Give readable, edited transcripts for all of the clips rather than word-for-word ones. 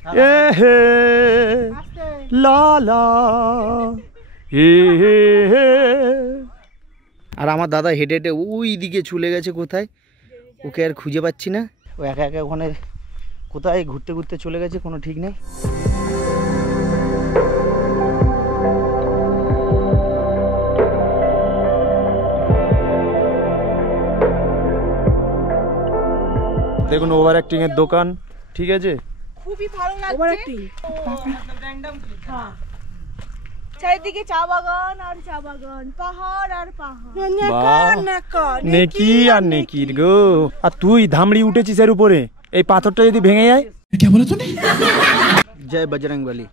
এ হে লা লা এ হে। আর আমার দাদা হেঁটে হেঁটে ওই দিকে চলে গেছে কোথায়, ওকে আর খুঁজে পাচ্ছি না। ও একা একা ওখানে কোথায় ঘুরতে ঘুরতে চলে গেছে, কোনো ঠিক নেই। দেখুন ওভার অ্যাক্টিং এর দোকান, ঠিক আছে, খুবই ভালো লাগছে। ওভার অ্যাক্টিং, চারিদিকে চা বাগান আর চা বাগান, পাহাড় আর পাহাড়, নেকি আর নেকির গো। আর তুই ধামড়ি উঠেছিস এর উপরে, এই পাথরটা যদি ভেঙে যায়। কে বলে তুমি? জয় বজরংবলী।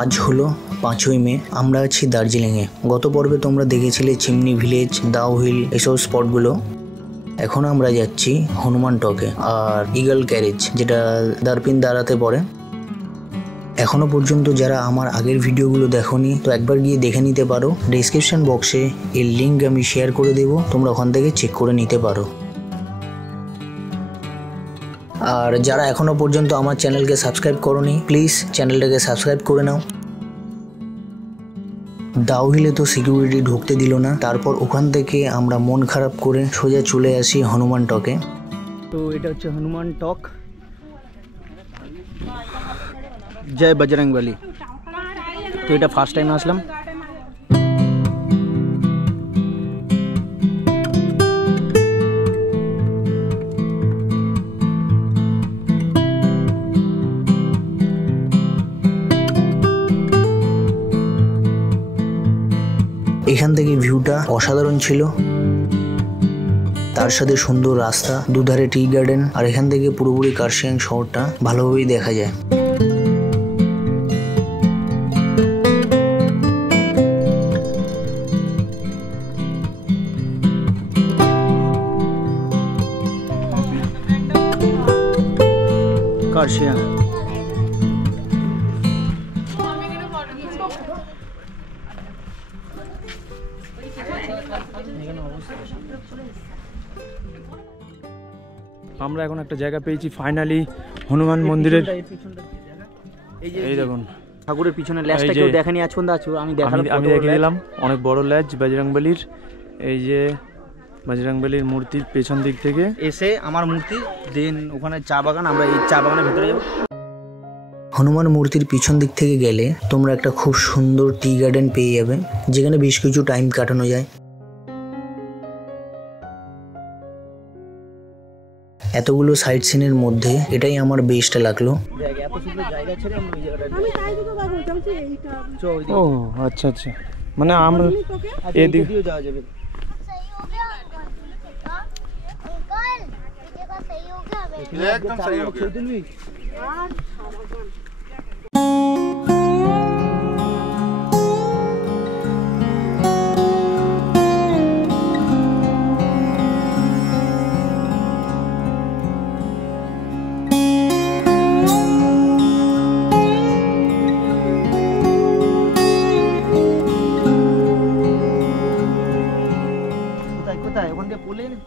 আজ হলো 5ই মে, আমরা আছি দার্জিলিংয়ে। গত পর্বে তোমরা দেখেছিলে চিমনি ভিলেজ, দাও হিল, এসব স্পটগুলো। এখন আমরা যাচ্ছি হনুমান টকে আর ইগল ক্যারেজ, যেটা দারপিন দাঁড়াতে পড়ে। এখনো পর্যন্ত যারা আমার আগের ভিডিওগুলো দেখোনি, তো একবার গিয়ে দেখে নিতে পারো। ডেসক্রিপশন বক্সে এর লিঙ্ক আমি শেয়ার করে দেবো, তোমরা ওখান থেকে চেক করে নিতে পারো। আর যারা এখনো পর্যন্ত আমার চ্যানেলকে সাবস্ক্রাইব করোনি, প্লিজ চ্যানেলটাকে সাবস্ক্রাইব করে নাও। দাও হিলে তো সিকিউরিটি ঢুকতে দিল না, তারপর ওখান থেকে আমরা মন খারাপ করে সোজা চলে আসি হনুমান টকে। তো এটা হচ্ছে হনুমান টক, জয় বজরংবলী। তো এটা ফার্স্ট টাইম আসলাম। এখান থেকে ভিউটা অসাধারণ ছিল, তার সাথে সুন্দর রাস্তা, দুধারে টি গার্ডেন, আর এখান থেকে পুরোপুরি কার্শিয়াং শহরটা ভালোভাবেই দেখা যায়। কার্শিয়াং আমরা এখন একটা জায়গা পেয়েছি ফাইনালি, হনুমান মন্দিরের। এই দেখুন ঠাকুরের পিছনে ল্যাজটা কেউ দেখেনি আজ পর্যন্ত, আমি দেখে দিলাম, অনেক বড় ল্যাজ বজরংবলীর। এই যে বজরংবলীর মূর্তির পেছন দিক থেকে এসে আমার মূর্তি, দেন ওখানে চা বাগান, আমরা এই চা বাগানের ভিতরে যাবো। হনুমান মূর্তির পিছন দিক থেকে গেলে তোমরা একটা খুব সুন্দর টি গার্ডেন পেয়ে যাবে, যেখানে বেশ কিছু টাইম কাটানো যায়। এতগুলো সাইট সিনের মধ্যে এটাই আমার বেস্ট লাগলো। ও আচ্ছা আচ্ছা, মানে আমরা এদিকে যাওয়া যাবে। एकदम सही हो गया।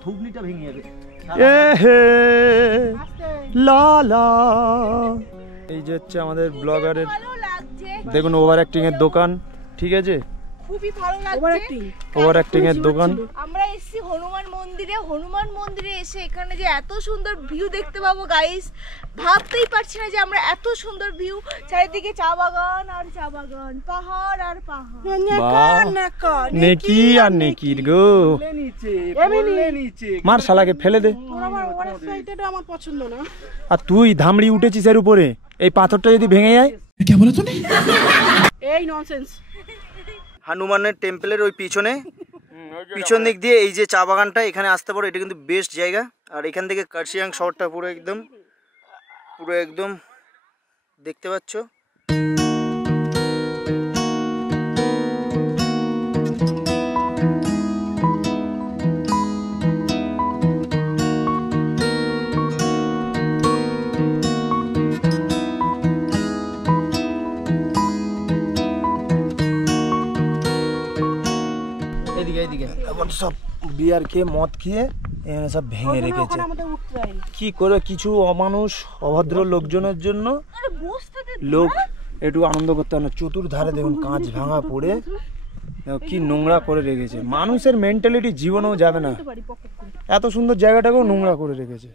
থুবনিটা ভেঙে যাবে। এ হে লা লা। এই যে হচ্ছে আমাদের ব্লগারের, দেখুন ওভার অ্যাক্টিং এর দোকান, ঠিক আছে, খুবই ভালো লাগছে। ওভার অ্যাক্টিং এর দোকান। আমরা এসেছি হনুমান মন্দিরে। হনুমান মন্দিরে এসে এখানে যে এত সুন্দর ভিউ দেখতে পাবো গাইস, ভাবতেই পারছি না যে আমরা এত সুন্দর ভিউ, চারিদিকে চা বাগান আর চা বাগান, পাহাড় আর পাহাড়, নেকি আর নেকির গো। মার শালাকে ফেলে দে। আমার পছন্দ না। আর তুই ধামড়ি উঠেছিস এর উপরে, এই পাথরটা যদি ভেঙে যায়। কে বলে তুমি? এই ননসেন্স। হনুমানের টেম্পলের ওই পিছন দিক দিয়ে এই যে চা বাগানটা, এখানে আসতে পারো। এটা কিন্তু বেস্ট জায়গা। আর এখান থেকে কার্শিয়াং শহরটা পুরো একদম দেখতে পাচ্ছ। সব বিয়ার খেয়ে মদ খেয়ে এখানে সব ভেঙে রেখেছে। কি করে কিছু অমানুষ অভদ্র লোকজনের জন্য লোক একটু আনন্দ করতে হয় না। চতুর্ধারে দেখুন কাঁচ ভাঙা পড়ে কি নোংরা করে রেখেছে। মানুষের মেন্টালিটি জীবনেও যাবে না, এত সুন্দর জায়গাটাকেও নোংরা করে রেখেছে।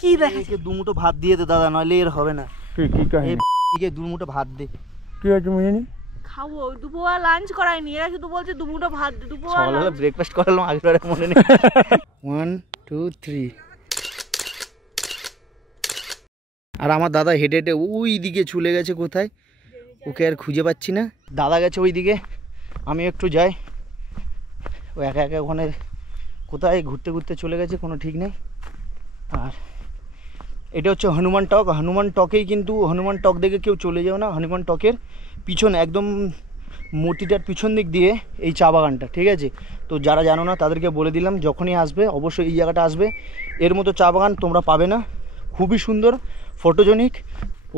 কি দেখে দুমুটো ভাত দিয়ে দে দাদা, নইলে এর হবে না। কি কাহিনী? দুমুটো ভাত দে। কি আছে বুঝিনি? খাবো, দুপুরবেলা লাঞ্চ করায়নি, এরা শুধু বলছে দুমুটো ভাত দে। দুপুরবেলা সকালবেলা ব্রেকফাস্ট করালাম, আগের মনে নেই। 1 2 3। আর আমার দাদা হেঁটে হেঁটে ওই দিকে চলে গেছে কোথায়, ওকে আর খুঁজে পাচ্ছি না। দাদা গেছে ওই দিকে, আমি একটু যাই। ও একা একা ওখানে কোথায় ঘুরতে ঘুরতে চলে গেছে, কোনো ঠিক নেই। আর এটা হচ্ছে হনুমান টক। হনুমান টকেই কিন্তু, হনুমান টক দেখে কেউ চলে যাও না। হনুমান টকের পিছন একদম মূর্তিটার পিছন দিক দিয়ে এই চা বাগানটা, ঠিক আছে? তো যারা জানো না তাদেরকে বলে দিলাম, যখনই আসবে অবশ্যই এই জায়গাটা আসবে। এর মতো চা বাগান তোমরা পাবে না, খুবই সুন্দর, ফটোজেনিক।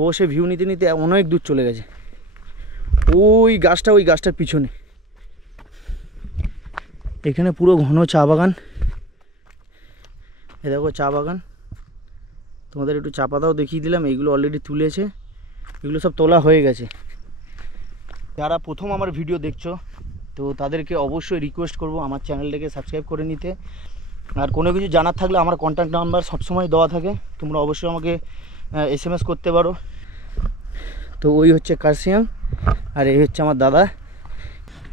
ও সে ভিউ নিতে নিতে অনেক দূর চলে গেছে। ওই গাছটার পিছনে এখানে পুরো ঘন চা বাগান। এ দেখো চা বাগান, তোমাদের একটু চা পাতাও দেখিয়ে দিলাম। এইগুলো অলরেডি তুলেছে, এগুলো সব তোলা হয়ে গেছে। যারা প্রথম আমার ভিডিও দেখছো তো তাদেরকে অবশ্যই রিকোয়েস্ট করব আমার চ্যানেলটাকে সাবস্ক্রাইব করে নিতে। আর কোনো কিছু জানার থাকলে আমার কন্ট্যাক্ট নাম্বার সবসময় দেওয়া থাকে, তোমরা অবশ্যই আমাকে SMS করতে পারো। তো ওই হচ্ছে কার্শিয়াং, আর এই হচ্ছে আমার দাদা।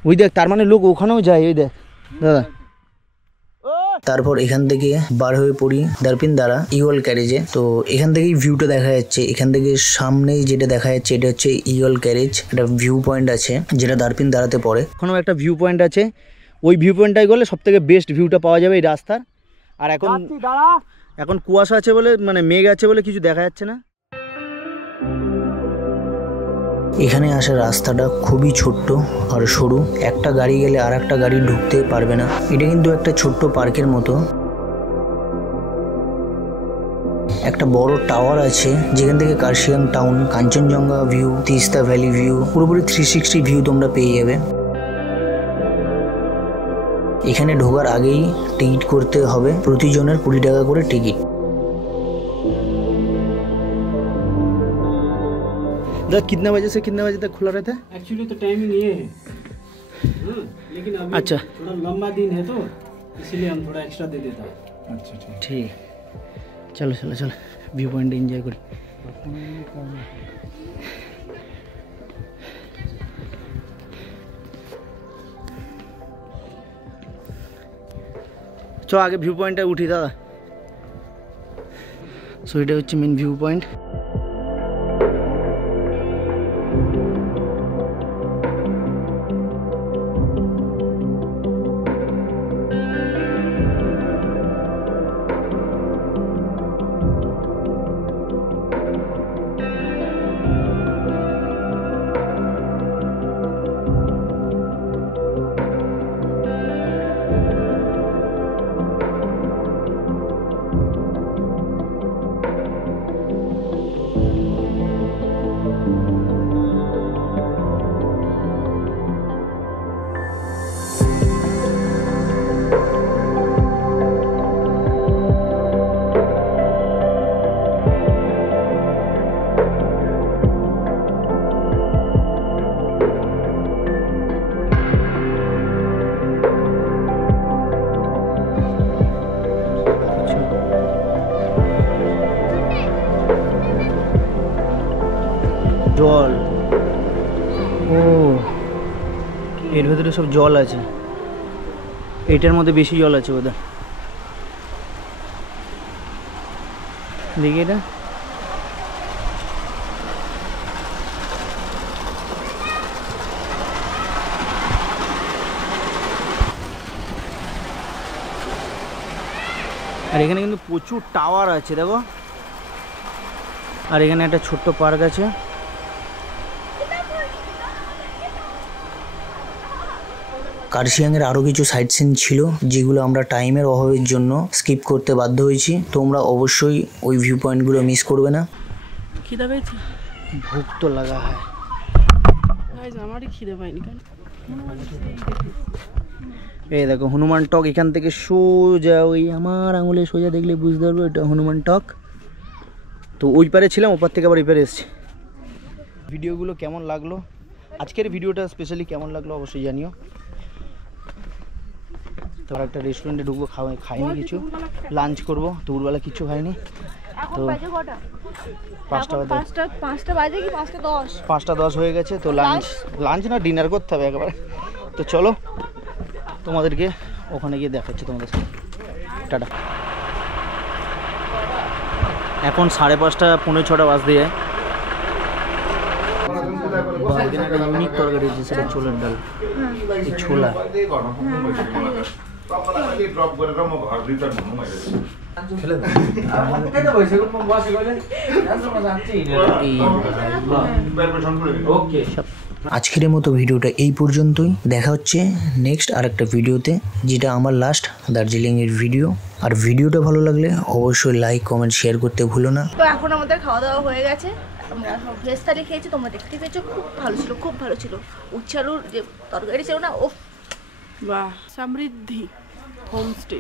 ওই দেখ, তার মানে লোক ওখানেও যায়। ওই দেখ দাদা। তারপর এখান থেকে বার হয়ে পড়ি দারপিন দ্বারা ইগল ক্যারেজে। তো এখান থেকেই ভিউটা দেখা যাচ্ছে। এখান থেকে সামনেই যেটা দেখা যাচ্ছে এটা হচ্ছে ইগল ক্যারেজ, একটা ভিউ পয়েন্ট আছে যেটা দারপিন দ্বারাতে পড়ে। এখনও একটা ভিউ পয়েন্ট আছে, ওই ভিউ পয়েন্টটাই গেলে সব থেকে বেস্ট ভিউটা পাওয়া যাবে এই রাস্তার। আর এখন কুয়াশা আছে বলে, মানে মেঘ আছে বলে কিছু দেখা যাচ্ছে না। এখানে আসার রাস্তাটা খুবই ছোট্ট আর সরু, একটা গাড়ি গেলে আর একটা গাড়ি ঢুকতে পারবে না। এটা কিন্তু একটা ছোট্ট পার্কের মতো। একটা বড় টাওয়ার আছে যেখান থেকে Kurseong town, Kanchenjunga view, Teesta valley view, পুরোপুরি 360 ভিউ তোমরা পেয়ে যাবে। এখানে ঢোকার আগেই টিকিট করতে হবে, প্রতিজনের 20 টাকা করে টিকিট। कितने बजे से कितने बजे तक खुला रहता है? एक्चुअली तो टाइमिंग ये है, लेकिन अभी अच्छा। थोड़ा लंबा दिन है तो इसीलिए हम थोड़ा एक्स्ट्रा दे देता है। अच्छा ठीक। चलो चलो चलो व्यू पॉइंट एंजॉय करी। चलो आगे व्यू पॉइंट उठी दादा। सो এটা হচ্ছে মেন ভিউ পয়েন্ট। জল, ও এর ভেতরে সব জল আছে। এটার মধ্যে বেশি জল আছে বোধহয়। দেখি এটা, আর এখানে কিন্তু প্রচুর টাওয়ার আছে দেখো। আর এখানে একটা ছোট্ট পার্ক আছে। কার্শিয়াংয়ের আরও কিছু সাইট সিন ছিল যেগুলো আমরা টাইমের অভাবের জন্য স্কিপ করতে বাধ্য হয়েছি। তোমরা অবশ্যই ওই ভিউ পয়েন্টগুলো মিস করবে না। খিদে পেয়েছি, ভুক তো লাগা হয়। গাইস আমারই খিদে পাইনি কেন? এই দেখো হনুমান টক, এখান থেকে সোজা ওই আমার আঙুলে সোজা দেখলে বুঝতে পারবো এটা হনুমান টক। তো ওই পারে ছিলাম, ওপার থেকে আবার এই পারে এসছি। ভিডিওগুলো কেমন লাগলো, আজকের ভিডিওটা স্পেশালি কেমন লাগলো অবশ্যই জানিও। তো একটা রেস্টুরেন্টে ঢুকবো, খাইনি কিছু, লাঞ্চ করবো, দুপুরবেলা কিছু খাইনি। তো 5টা বাজে কি 5:10? 5:10 হয়ে গেছে। তো লাঞ্চ না ডিনার করতে হবে একেবারে। তো চলো তোমাদেরকে ওখানে গিয়ে দেখাচ্ছি তোমাদের সাথে। টাটা। এখন 5:30 পৌনে 6টা বাজতে যায়। এখানে একটা ইউনিক তরকারি আছে, সেটা ছোলার ডাল, এই ছোলা। আজকের মতো ভিডিওটা এই পর্যন্তই। দেখা হচ্ছে নেক্সট আরেকটা ভিডিওতে, যেটা আমার লাস্ট দার্জিলিংয়ের ভিডিও। আর ভিডিওটা ভালো লাগলে অবশ্যই লাইক কমেন্ট শেয়ার করতে ভুলো না। তো এখন আমাদের খাওয়া দাওয়া হয়ে গেছে, আমরা সব ভেজ থালি খেয়েছি, তোমরা দেখতে পেয়েছো, খুব ভালো ছিল, খুব ভালো ছিল। উচ্ছে আলুর যে তরকারি ছিল না, ও বাহ, সমৃদ্ধি হোমস্টে।